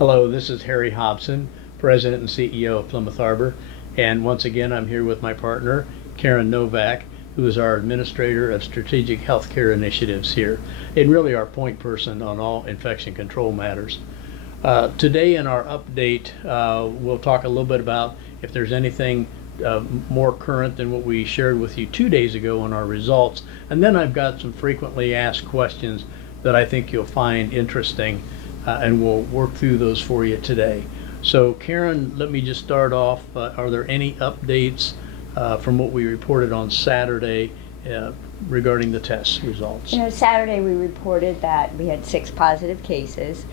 Hello, this is Harry Hobson, President and CEO of Plymouth Harbor. And once again, I'm here with my partner, Karen Novak, who is our Administrator of Strategic Healthcare Initiatives here, and really our point person on all infection control matters. Today in our update, we'll talk a little bit about if there's anything more current than what we shared with you 2 days ago on our results. And then I've got some frequently asked questions that I think you'll find interesting, and we'll work through those for you today. So Karen, let me just start off. Are there any updates from what we reported on Saturday regarding the test results? Saturday we reported that we had 6 positive cases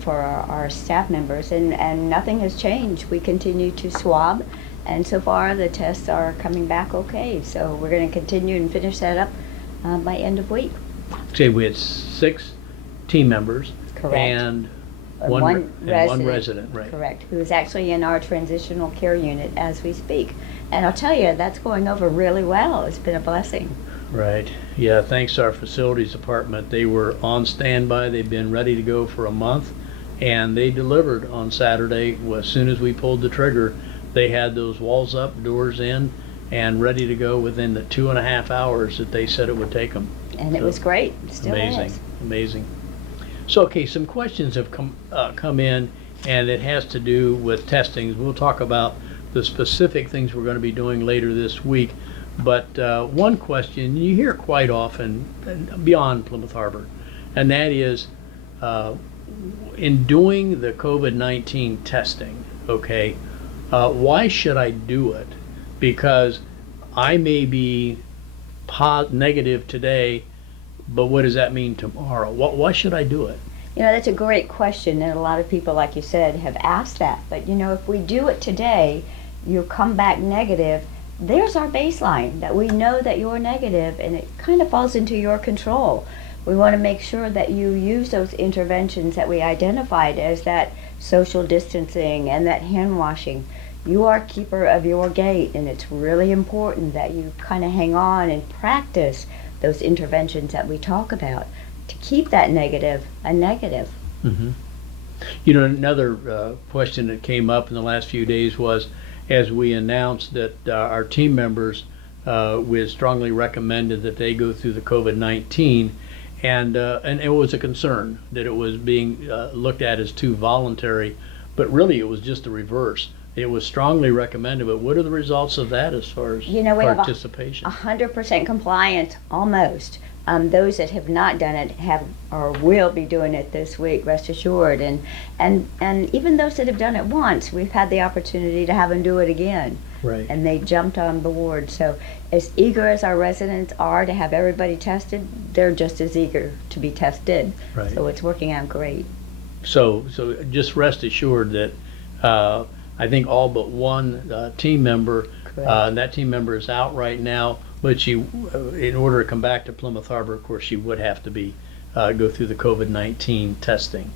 for our staff members, and nothing has changed. We continue to swab, and so far the tests are coming back okay. So we're going to continue and finish that up by end of week. Okay, we had 6 team members. Correct. And one resident, right? Correct, who is actually in our transitional care unit as we speak. And I'll tell you, that's going over really well. It's been a blessing. Right. Yeah, thanks to our facilities department. They were on standby. They've been ready to go for a month, and they delivered on Saturday. As soon as we pulled the trigger, they had those walls up, doors in, and ready to go within the 2.5 hours that they said it would take them. And it was great. It still is. Amazing. So, okay, some questions have come in, and it has to do with testing. We'll talk about the specific things we're going to be doing later this week. But one question you hear quite often beyond Plymouth Harbor, and that is in doing the COVID-19 testing, okay, why should I do it? Because I may be negative today, but what does that mean tomorrow? Why should I do it? That's a great question, and a lot of people, like you said, have asked that. But if we do it today, you come back negative, there's our baseline, that we know that you're negative, and it kind of falls into your control. We want to make sure that you use those interventions that we identified as that social distancing and that hand washing. You are keeper of your gate, and it's really important that you kind of hang on and practice those interventions that we talk about to keep that negative a negative. Mm-hmm. Another question that came up in the last few days was, as we announced that our team members, we strongly recommended that they go through the COVID-19, and it was a concern that it was being looked at as too voluntary, but really it was just the reverse. It was strongly recommended, but what are the results of that as far as participation? We have 100% compliance, almost. Those that have not done it have or will be doing it this week, rest assured. And even those that have done it once, we've had the opportunity to have them do it again. Right. And they jumped on board. So as eager as our residents are to have everybody tested, they're just as eager to be tested. Right. So it's working out great. So just rest assured that I think all but one team member, and that team member is out right now, but she, in order to come back to Plymouth Harbor, of course, she would have to go through the COVID-19 testing.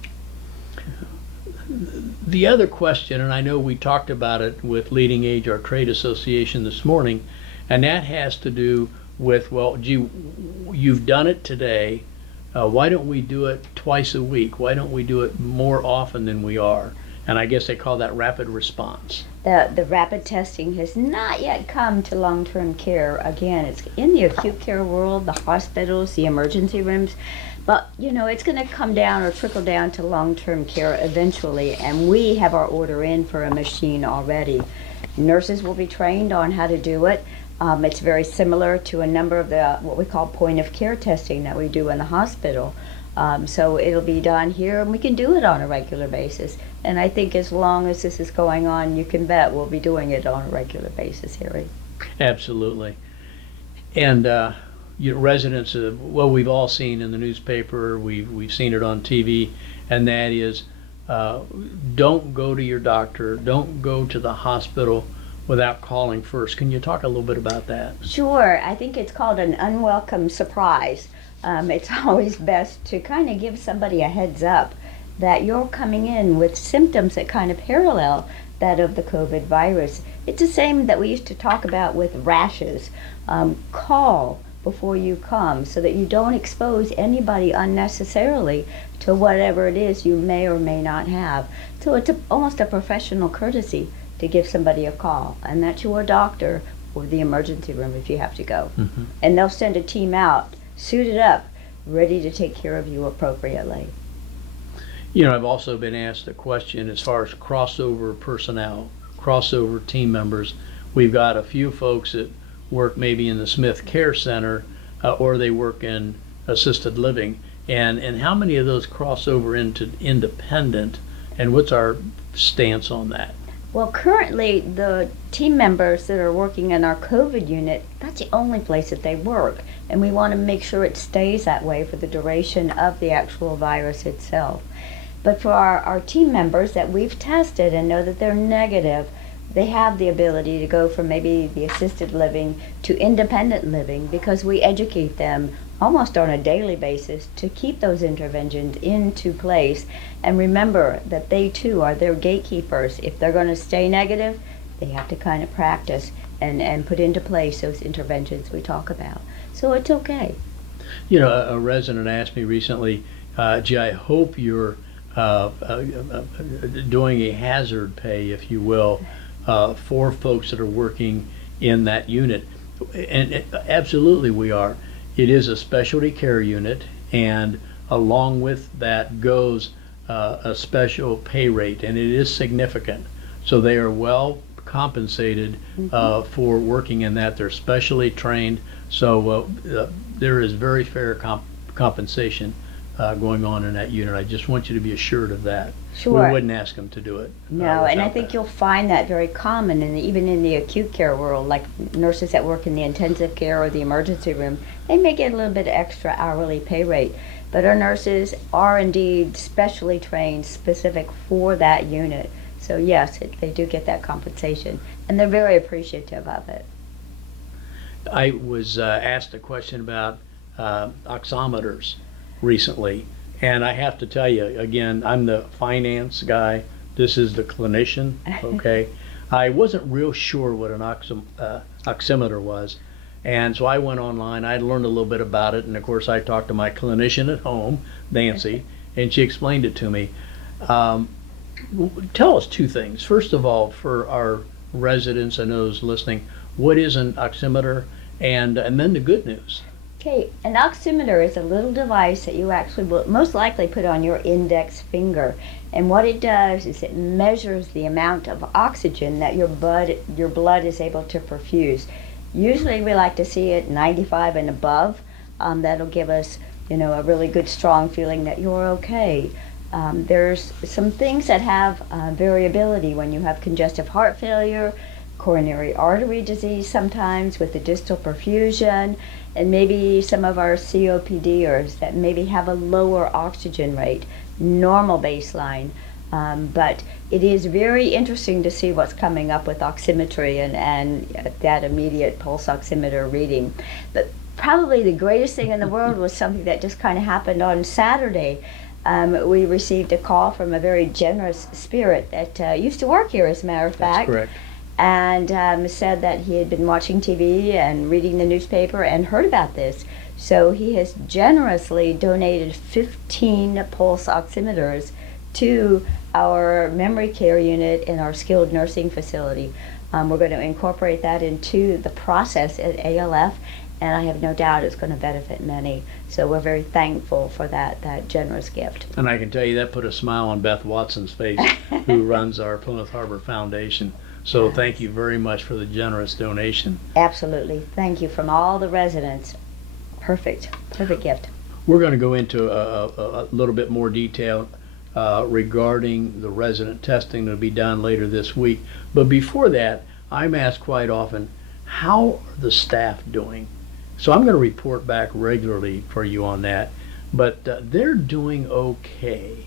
The other question, and I know we talked about it with Leading Age, our trade association, this morning, and that has to do with, well, gee, you've done it today. Why don't we do it twice a week? Why don't we do it more often than we are? And I guess they call that rapid response. The rapid testing has not yet come to long-term care. Again, it's in the acute care world, the hospitals, the emergency rooms. But, it's going to come down or trickle down to long-term care eventually. And we have our order in for a machine already. Nurses will be trained on how to do it. It's very similar to a number of the what we call point-of-care testing that we do in the hospital. So it'll be done here, and we can do it on a regular basis. And I think as long as this is going on, you can bet we'll be doing it on a regular basis, Harry. Absolutely. And residents, we've all seen in the newspaper, we've seen it on TV, and that is, don't go to your doctor, don't go to the hospital without calling first. Can you talk a little bit about that? Sure. I think it's called an unwelcome surprise. It's always best to kind of give somebody a heads up that you're coming in with symptoms that kind of parallel that of the COVID virus. It's the same that we used to talk about with rashes. Call before you come so that you don't expose anybody unnecessarily to whatever it is you may or may not have. So it's almost a professional courtesy to give somebody a call, and that's your doctor or the emergency room if you have to go. Mm-hmm. And they'll send a team out, suited up, ready to take care of you appropriately. You know, I've also been asked a question as far as crossover personnel, crossover team members. We've got a few folks that work maybe in the Smith Care Center or they work in assisted living. And how many of those cross over into independent, and what's our stance on that? Well, currently, the team members that are working in our COVID unit, that's the only place that they work. And we want to make sure it stays that way for the duration of the actual virus itself. But for our team members that we've tested and know that they're negative, they have the ability to go from maybe the assisted living to independent living because we educate them almost on a daily basis to keep those interventions into place. And remember that they too are their gatekeepers. If they're going to stay negative, they have to kind of practice and put into place those interventions we talk about. So it's okay. You know, a resident asked me recently, gee, I hope you're doing a hazard pay, if you will, for folks that are working in that unit. And absolutely we are. It is a specialty care unit, and along with that goes a special pay rate, and it is significant. So they are well compensated for working in that. They're specially trained, so there is very fair compensation going on in that unit. I just want you to be assured of that. Sure. We wouldn't ask them to do it. No, and I without think that. you'll find that very common, and even in the acute care world, like nurses that work in the intensive care or the emergency room, they may get a little bit extra hourly pay rate. But our nurses are indeed specially trained, specific for that unit. So yes, they do get that compensation, and they're very appreciative of it. I was asked a question about oximeters recently, and I have to tell you, again, I'm the finance guy. This is the clinician, okay? I wasn't real sure what an oximeter was, and so I went online. I learned a little bit about it, and of course I talked to my clinician at home, Nancy, and she explained it to me. Tell us two things. First of all, for our residents and those listening, what is an oximeter, and then the good news. Okay, an oximeter is a little device that you actually will most likely put on your index finger. And what it does is it measures the amount of oxygen that your blood is able to perfuse. Usually we like to see it 95 and above. That'll give us, a really good strong feeling that you're okay. There's some things that have variability when you have congestive heart failure, coronary artery disease sometimes with the distal perfusion, and maybe some of our COPDers that maybe have a lower oxygen rate, normal baseline. But it is very interesting to see what's coming up with oximetry and that immediate pulse oximeter reading. But probably the greatest thing in the world was something that just kind of happened on Saturday. We received a call from a very generous spirit that used to work here, as a matter of fact. That's correct. And said that he had been watching TV and reading the newspaper and heard about this. So he has generously donated 15 pulse oximeters to our memory care unit in our skilled nursing facility. We're going to incorporate that into the process at ALF, and I have no doubt it's going to benefit many. So we're very thankful for that generous gift. And I can tell you that put a smile on Beth Watson's face, who runs our Plymouth Harbor Foundation. So thank you very much for the generous donation. Absolutely. Thank you from all the residents. Perfect gift. We're going to go into a little bit more detail regarding the resident testing that will be done later this week. But before that, I'm asked quite often, how are the staff doing? So I'm going to report back regularly for you on that. But they're doing okay.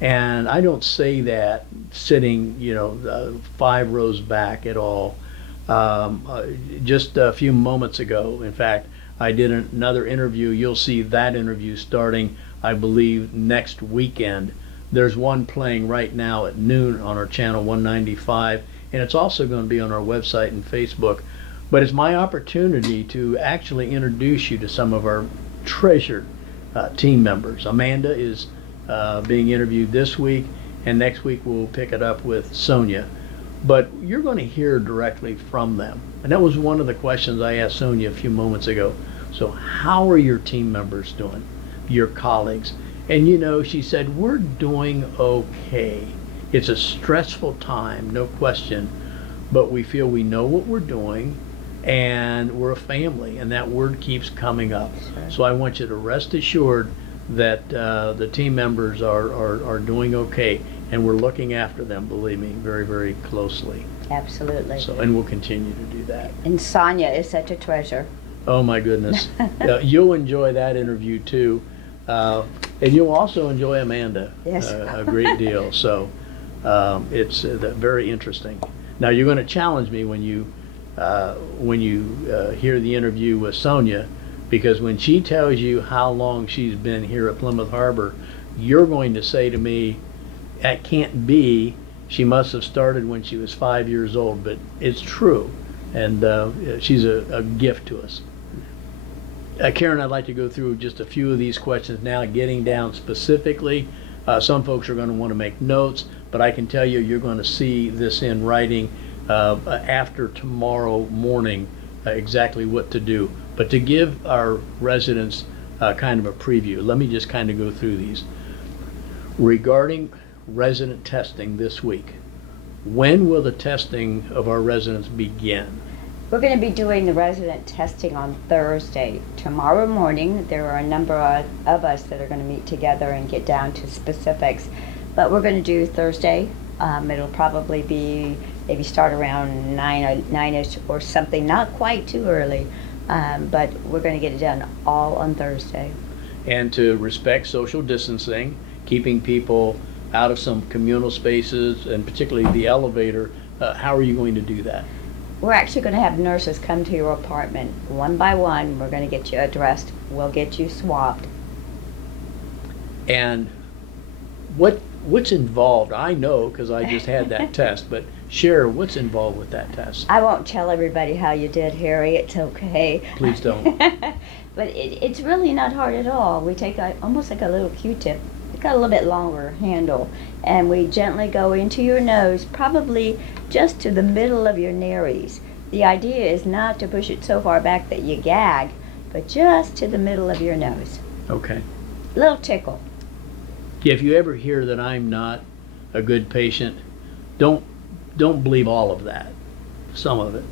And I don't say that sitting, 5 rows back at all. Just a few moments ago, in fact, I did another interview. You'll see that interview starting, I believe, next weekend. There's one playing right now at noon on our channel 195, and it's also going to be on our website and Facebook. But it's my opportunity to actually introduce you to some of our treasured team members. Amanda is being interviewed this week, and next week we'll pick it up with Sonia. But you're going to hear directly from them. And that was one of the questions I asked Sonia a few moments ago. So how are your team members doing, your colleagues? And you know, she said, we're doing okay. It's a stressful time, no question, but we feel we know what we're doing, and we're a family, and that word keeps coming up. Sure. So I want you to rest assured that the team members are doing okay, and we're looking after them, believe me, very, very closely. Absolutely. So, and we'll continue to do that. And Sonia is such a treasure. Oh my goodness. You'll enjoy that interview too. And you'll also enjoy Amanda Yes. a great deal. So it's very interesting. Now you're going to challenge me when you hear the interview with Sonia, because when she tells you how long she's been here at Plymouth Harbor, you're going to say to me, that can't be. She must have started when she was 5 years old. But it's true, and she's a gift to us. Karen, I'd like to go through just a few of these questions now, getting down specifically. Some folks are going to want to make notes, but I can tell you, you're going to see this in writing after tomorrow morning, exactly what to do. But to give our residents kind of a preview, let me just kind of go through these. Regarding resident testing this week, when will the testing of our residents begin? We're going to be doing the resident testing on Thursday. Tomorrow morning, there are a number of us that are going to meet together and get down to specifics. But we're going to do Thursday. It'll probably be maybe start around 9-ish or something, not quite too early. But we're going to get it done all on Thursday. And to respect social distancing, keeping people out of some communal spaces, and particularly the elevator, how are you going to do that? We're actually going to have nurses come to your apartment one by one. We're going to get you addressed. We'll get you swabbed. And what's involved? I know because I just had that test, but share what's involved with that test. I won't tell everybody how you did, Harry. It's okay. Please don't. But it's really not hard at all. We take almost like a little Q-tip. It's got a little bit longer handle, and we gently go into your nose, probably just to the middle of your nares. The idea is not to push it so far back that you gag, but just to the middle of your nose. Okay. Little tickle. If you ever hear that I'm not a good patient, don't believe all of that. Some of it.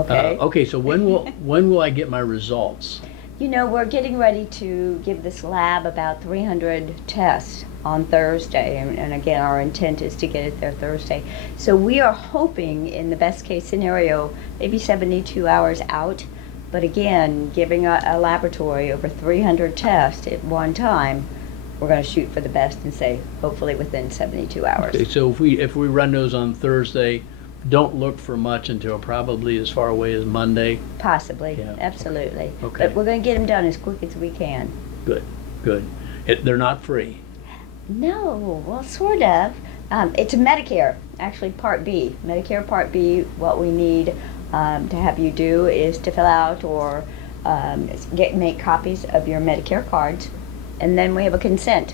Okay. Okay. So when will I get my results? You know, we're getting ready to give this lab about 300 tests on Thursday, and again, our intent is to get it there Thursday. So we are hoping, in the best case scenario, maybe 72 hours out. But again, giving a laboratory over 300 tests at one time, we're going to shoot for the best and say hopefully within 72 hours. Okay, so if we run those on Thursday, don't look for much until probably as far away as Monday. Possibly, Yeah. Absolutely. Okay. But we're going to get them done as quick as we can. Good. They're not free. No, well, sort of. It's a Medicare, actually Part B. Medicare Part B, what we need to have you do is to fill out or make copies of your Medicare cards, and then we have a consent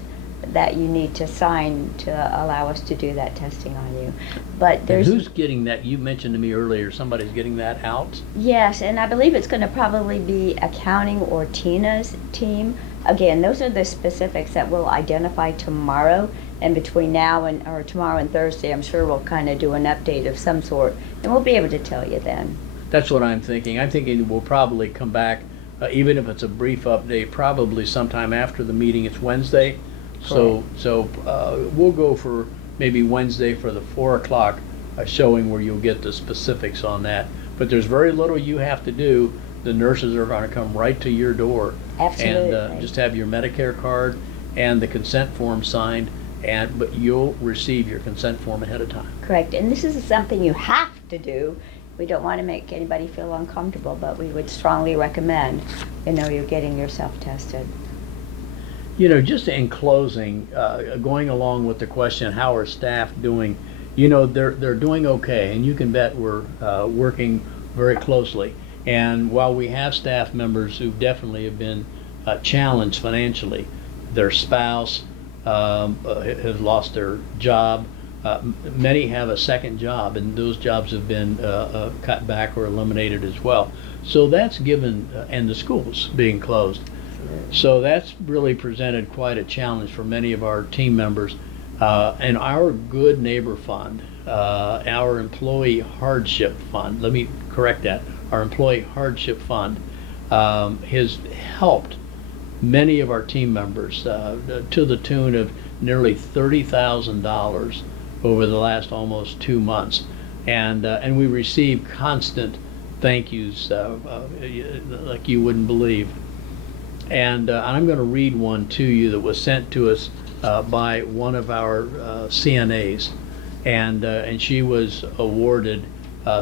that you need to sign to allow us to do that testing on you. But And there's who's getting that? You mentioned to me earlier somebody's getting that out. Yes, and I believe it's going to probably be accounting or Tina's team. Again, those are the specifics that we'll identify tomorrow, and between now and or tomorrow and Thursday, I'm sure we'll kind of do an update of some sort, and we'll be able to tell you then. That's what I'm thinking. I'm thinking we'll probably come back, even if it's a brief update, probably sometime after the meeting. It's Wednesday. So we'll go for maybe Wednesday for the 4 o'clock showing where you'll get the specifics on that. But there's very little you have to do. The nurses are going to come right to your door. Absolutely. And just have your Medicare card and the consent form signed, but you'll receive your consent form ahead of time. Correct, and this is something you have to do. We don't want to make anybody feel uncomfortable, but we would strongly recommend, you're getting yourself tested. Just in closing, going along with the question, how are staff doing? They're doing okay, and you can bet we're working very closely. And while we have staff members who definitely have been challenged financially, their spouse has lost their job. Many have a second job, and those jobs have been cut back or eliminated as well. So that's given, and the schools being closed. So that's really presented quite a challenge for many of our team members. And our Good Neighbor Fund, our Employee Hardship Fund, let me correct that, our Employee Hardship Fund has helped many of our team members to the tune of nearly $30,000 over the last almost 2 months. And we receive constant thank yous like you wouldn't believe. And I'm going to read one to you that was sent to us by one of our CNAs, and she was awarded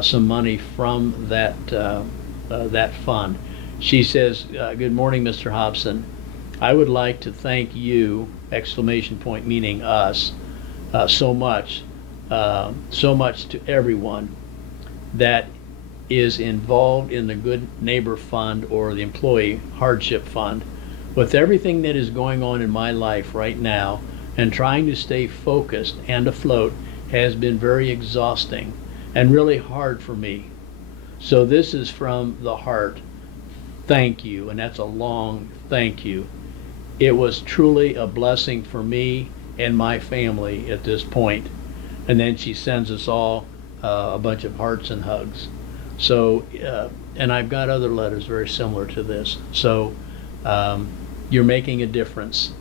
some money from that fund. She says, "Good morning, Mr. Hobson. I would like to thank you, exclamation point, meaning us, so much to everyone that is involved in the Good Neighbor Fund or the Employee Hardship Fund. With everything that is going on in my life right now, and trying to stay focused and afloat has been very exhausting and really hard for me. So this is from the heart. Thank you." And that's a long thank you. "It was truly a blessing for me and my family at this point." And then she sends us all a bunch of hearts and hugs. So, and I've got other letters very similar to this. So you're making a difference,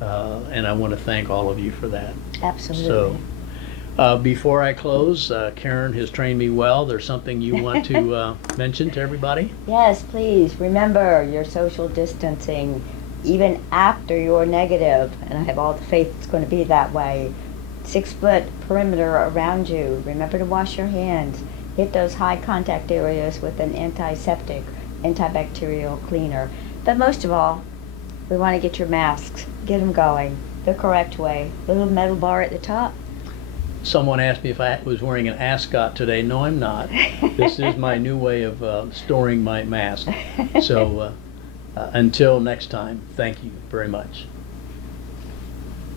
and I want to thank all of you for that. Absolutely. So before I close, Karen has trained me well. There's something you want to mention to everybody? Yes, please remember your social distancing even after you're negative, and I have all the faith it's going to be that way. 6-foot perimeter around you. Remember to wash your hands. Hit those high contact areas with an antiseptic, antibacterial cleaner. But most of all, we want to get your masks. Get them going the correct way. Little metal bar at the top. Someone asked me if I was wearing an ascot today. No, I'm not. This is my new way of storing my mask. So until next time, thank you very much.